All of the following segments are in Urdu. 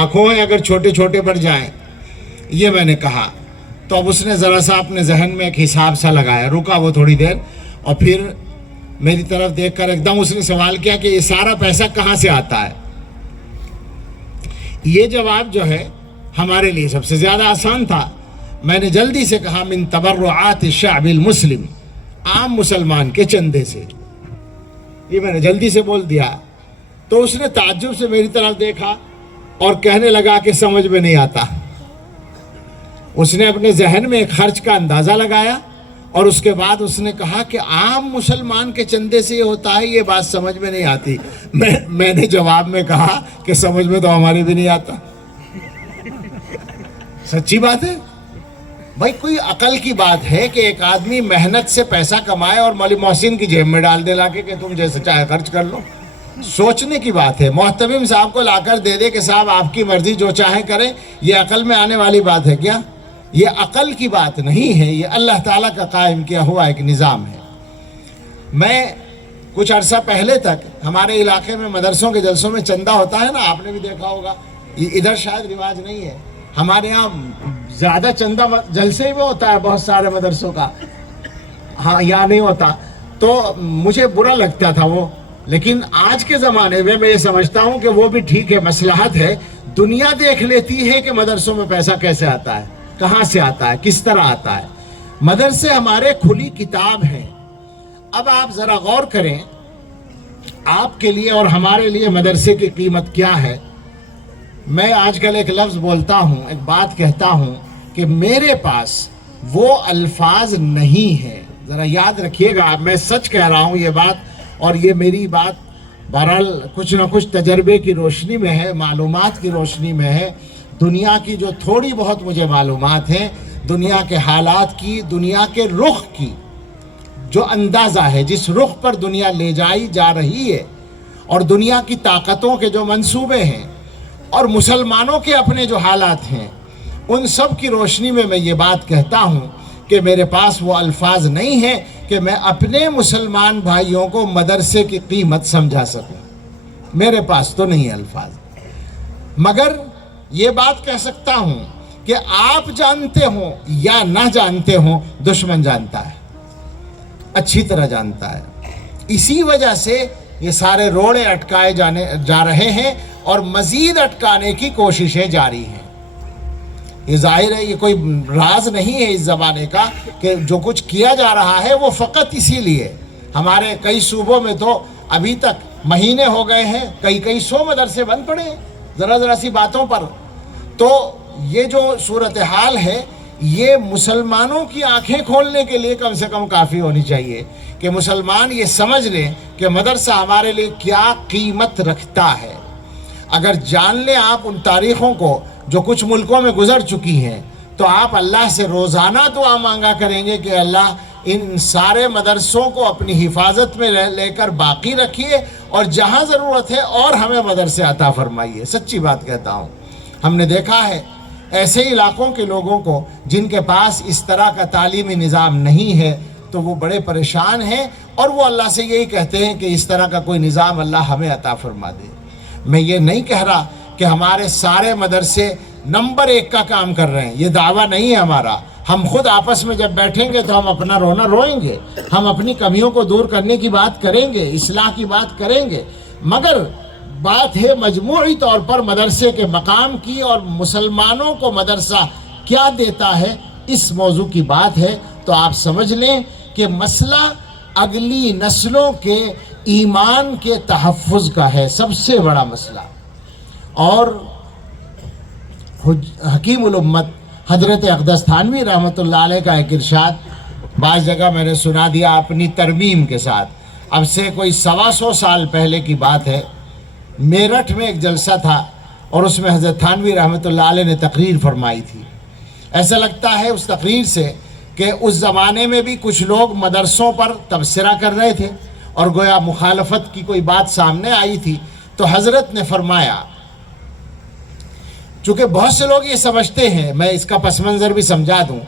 لاکھوں ہیں اگر چھوٹے چھوٹے بڑھ جائیں. یہ میں نے کہا. تو اب اس نے ذرا سا اپنے ذہن میں ایک حساب سا لگایا, رکا وہ تھوڑی دیر, اور پھر میری طرف دیکھ کر ایک دم اس نے سوال کیا کہ یہ سارا پیسہ کہاں سے آتا ہے. یہ جواب جو ہے ہمارے لیے سب سے زیادہ آسان تھا. میں نے جلدی سے کہا من تبرعات الشعب المسلم, عام مسلمان کے چندے سے. یہ میں نے جلدی سے بول دیا. تو اس نے تعجب سے میری طرف دیکھا اور کہنے لگا کہ سمجھ میں نہیں آتا. اس نے اپنے ذہن میں ایک خرچ کا اندازہ لگایا اور اس کے بعد اس نے کہا کہ عام مسلمان کے چندے سے یہ ہوتا ہے, یہ بات سمجھ میں نہیں آتی. میں نے جواب میں کہا کہ سمجھ میں تو ہماری بھی نہیں آتا. سچی بات ہے بھائی, کوئی عقل کی بات ہے کہ ایک آدمی محنت سے پیسہ کمائے اور مولی محسن کی جیب میں ڈال دے لا کے کہ تم جیسے چاہے خرچ کر لو. سوچنے کی بات ہے. محتمم صاحب کو لا کر دے دے کہ صاحب آپ کی مرضی جو چاہیں کریں, یہ عقل میں آنے والی بات ہے کیا؟ یہ عقل کی بات نہیں ہے, یہ اللہ تعالیٰ کا قائم کیا ہوا ایک نظام ہے. میں کچھ عرصہ پہلے تک ہمارے علاقے میں مدرسوں کے جلسوں میں چندہ ہوتا ہے نا, آپ نے بھی دیکھا ہوگا. ادھر شاید رواج نہیں ہے, ہمارے یہاں زیادہ چندہ جلسے میں ہوتا ہے بہت سارے مدرسوں کا. ہاں یہاں نہیں ہوتا. تو مجھے برا لگتا تھا وہ, لیکن آج کے زمانے میں یہ سمجھتا ہوں کہ وہ بھی ٹھیک ہے, مصلحت ہے. دنیا دیکھ لیتی ہے کہ مدرسوں میں پیسہ کیسے آتا ہے, کہاں سے آتا ہے, کس طرح آتا ہے. مدرسے ہمارے کھلی کتاب ہیں. اب آپ ذرا غور کریں, آپ کے لیے اور ہمارے لیے مدرسے کی قیمت کیا ہے. میں آج کل ایک لفظ بولتا ہوں, ایک بات کہتا ہوں کہ میرے پاس وہ الفاظ نہیں ہیں. ذرا یاد رکھیے گا, میں سچ کہہ رہا ہوں یہ بات, اور یہ میری بات بہرحال کچھ نہ کچھ تجربے کی روشنی میں ہے, معلومات کی روشنی میں ہے. دنیا کی جو تھوڑی بہت مجھے معلومات ہیں, دنیا کے حالات کی, دنیا کے رخ کی جو اندازہ ہے, جس رخ پر دنیا لے جائی جا رہی ہے, اور دنیا کی طاقتوں کے جو منصوبے ہیں, اور مسلمانوں کے اپنے جو حالات ہیں, ان سب کی روشنی میں یہ بات کہتا ہوں کہ میرے پاس وہ الفاظ نہیں ہیں کہ میں اپنے مسلمان بھائیوں کو مدرسے کی قیمت سمجھا سکوں. میرے پاس تو نہیں ہے الفاظ. مگر یہ بات کہہ سکتا ہوں کہ آپ جانتے ہوں یا نہ جانتے ہوں, دشمن جانتا ہے, اچھی طرح جانتا ہے. اسی وجہ سے یہ سارے روڑے اٹکائے جا رہے ہیں اور مزید اٹکانے کی کوششیں جاری ہیں. یہ ظاہر ہے, یہ کوئی راز نہیں ہے اس زمانے کا کہ جو کچھ کیا جا رہا ہے وہ فقط اسی لیے. ہمارے کئی صوبوں میں تو ابھی تک مہینے ہو گئے ہیں, کئی سو مدرسے بند پڑے ہیں ذرا سی باتوں پر. تو یہ جو صورتحال ہے, یہ مسلمانوں کی آنکھیں کھولنے کے لیے کم سے کم کافی ہونی چاہیے کہ مسلمان یہ سمجھ لیں کہ مدرسہ ہمارے لیے کیا قیمت رکھتا ہے. اگر جان لیں آپ ان تاریخوں کو جو کچھ ملکوں میں گزر چکی ہیں, تو آپ اللہ سے روزانہ دعا مانگا کریں گے کہ اللہ ان سارے مدرسوں کو اپنی حفاظت میں لے کر باقی رکھیے, اور جہاں ضرورت ہے اور ہمیں مدرسے عطا فرمائیے. سچی بات کہتا ہوں, ہم نے دیکھا ہے ایسے علاقوں کے لوگوں کو جن کے پاس اس طرح کا تعلیمی نظام نہیں ہے, تو وہ بڑے پریشان ہیں, اور وہ اللہ سے یہی کہتے ہیں کہ اس طرح کا کوئی نظام اللہ ہمیں عطا فرما دے. میں یہ نہیں کہہ رہا کہ ہمارے سارے مدرسے نمبر 1 کا کام کر رہے ہیں, یہ دعویٰ نہیں ہے ہمارا. ہم خود آپس میں جب بیٹھیں گے تو ہم اپنا رونا روئیں گے, ہم اپنی کمیوں کو دور کرنے کی بات کریں گے, اصلاح کی بات کریں گے. مگر بات ہے مجموعی طور پر مدرسے کے مقام کی, اور مسلمانوں کو مدرسہ کیا دیتا ہے, اس موضوع کی بات ہے. تو آپ سمجھ لیں کہ مسئلہ اگلی نسلوں کے ایمان کے تحفظ کا ہے, سب سے بڑا مسئلہ. اور حکیم الامت حضرت اقدس تھانوی رحمۃ اللہ علیہ کا ایک ارشاد بعض جگہ میں نے سنا دیا اپنی ترمیم کے ساتھ. اب سے کوئی 125 سال پہلے کی بات ہے, میرٹھ میں ایک جلسہ تھا اور اس میں حضرت تھانوی رحمۃ اللہ علیہ نے تقریر فرمائی تھی. ایسا لگتا ہے اس تقریر سے کہ اس زمانے میں بھی کچھ لوگ مدرسوں پر تبصرہ کر رہے تھے, اور گویا مخالفت کی کوئی بات سامنے آئی تھی. تو حضرت نے فرمایا, چونکہ بہت سے لوگ یہ سمجھتے ہیں, میں اس کا پس منظر بھی سمجھا دوں,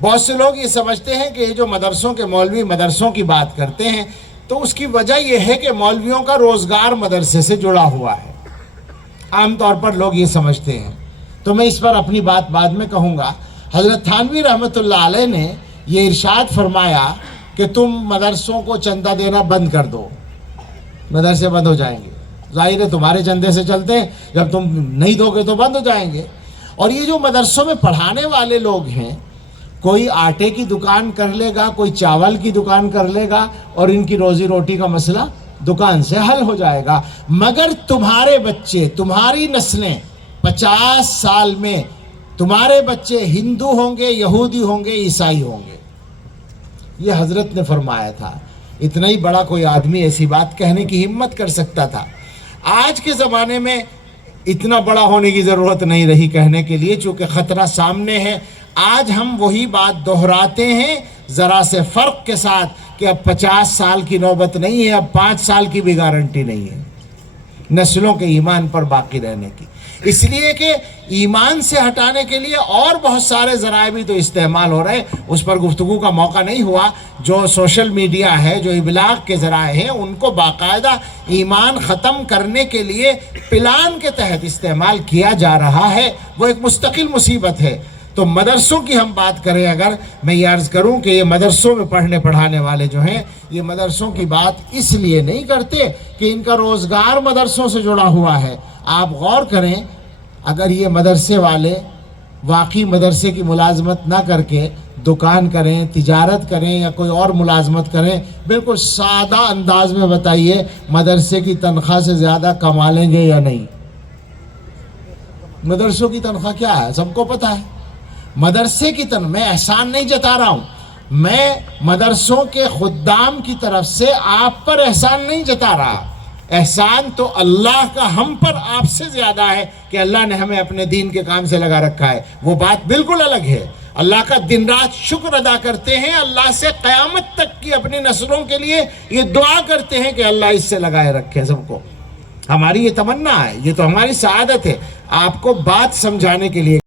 بہت سے لوگ یہ سمجھتے ہیں کہ یہ جو مدرسوں کے مولوی مدرسوں کی بات کرتے ہیں, تو اس کی وجہ یہ ہے کہ مولویوں کا روزگار مدرسے سے جڑا ہوا ہے. عام طور پر لوگ یہ سمجھتے ہیں. تو میں اس پر اپنی بات بعد میں کہوں گا. حضرت تھانوی رحمۃ اللہ علیہ نے یہ ارشاد فرمایا کہ تم مدرسوں کو چندہ دینا بند کر دو، مدرسے بند ہو جائیں گے. ظاہر ہے تمہارے چندے سے چلتے ہیں، جب تم نہیں دو گے تو بند ہو جائیں گے. اور یہ جو مدرسوں میں پڑھانے والے لوگ ہیں، کوئی آٹے کی دکان کر لے گا، کوئی چاول کی دکان کر لے گا، اور ان کی روزی روٹی کا مسئلہ دکان سے حل ہو جائے گا. مگر تمہارے بچے، تمہاری نسلیں 50 سال میں تمہارے بچے ہندو ہوں گے، یہودی ہوں گے، عیسائی ہوں گے. یہ حضرت نے فرمایا تھا. اتنا ہی بڑا کوئی آدمی ایسی بات کہنے کی ہمت کر سکتا تھا. آج کے زمانے میں اتنا بڑا ہونے کی ضرورت نہیں رہی کہنے کے لیے، چونکہ خطرہ سامنے ہے. آج ہم وہی بات دہراتے ہیں، ذرا سے فرق کے ساتھ کہ اب 50 سال کی نوبت نہیں ہے، اب 5 سال کی بھی گارنٹی نہیں ہے نسلوں کے ایمان پر باقی رہنے کی. اس لیے کہ ایمان سے ہٹانے کے لیے اور بہت سارے ذرائع بھی تو استعمال ہو رہے، اس پر گفتگو کا موقع نہیں ہوا. جو سوشل میڈیا ہے، جو ابلاغ کے ذرائع ہیں، ان کو باقاعدہ ایمان ختم کرنے کے لیے پلان کے تحت استعمال کیا جا رہا ہے. وہ ایک مستقل مصیبت ہے. تو مدرسوں کی ہم بات کریں، اگر میں یہ عرض کروں کہ یہ مدرسوں میں پڑھنے پڑھانے والے جو ہیں، یہ مدرسوں کی بات اس لیے نہیں کرتے کہ ان کا روزگار مدرسوں سے جڑا ہوا ہے. آپ غور کریں، اگر یہ مدرسے والے واقعی مدرسے کی ملازمت نہ کر کے دکان کریں، تجارت کریں یا کوئی اور ملازمت کریں، بالکل سادہ انداز میں بتائیے مدرسے کی تنخواہ سے زیادہ کما لیں گے یا نہیں؟ مدرسوں کی تنخواہ کیا ہے سب کو پتہ ہے. مدرسے کی تنخواہ، میں احسان نہیں جتا رہا ہوں، میں مدرسوں کے خدام کی طرف سے آپ پر احسان نہیں جتا رہا. احسان تو اللہ کا ہم پر آپ سے زیادہ ہے کہ اللہ نے ہمیں اپنے دین کے کام سے لگا رکھا ہے. وہ بات بالکل الگ ہے. اللہ کا دن رات شکر ادا کرتے ہیں، اللہ سے قیامت تک کی اپنی نسلوں کے لیے یہ دعا کرتے ہیں کہ اللہ اس سے لگائے رکھے سب کو. ہماری یہ تمنا ہے، یہ تو ہماری سعادت ہے. آپ کو بات سمجھانے کے لیے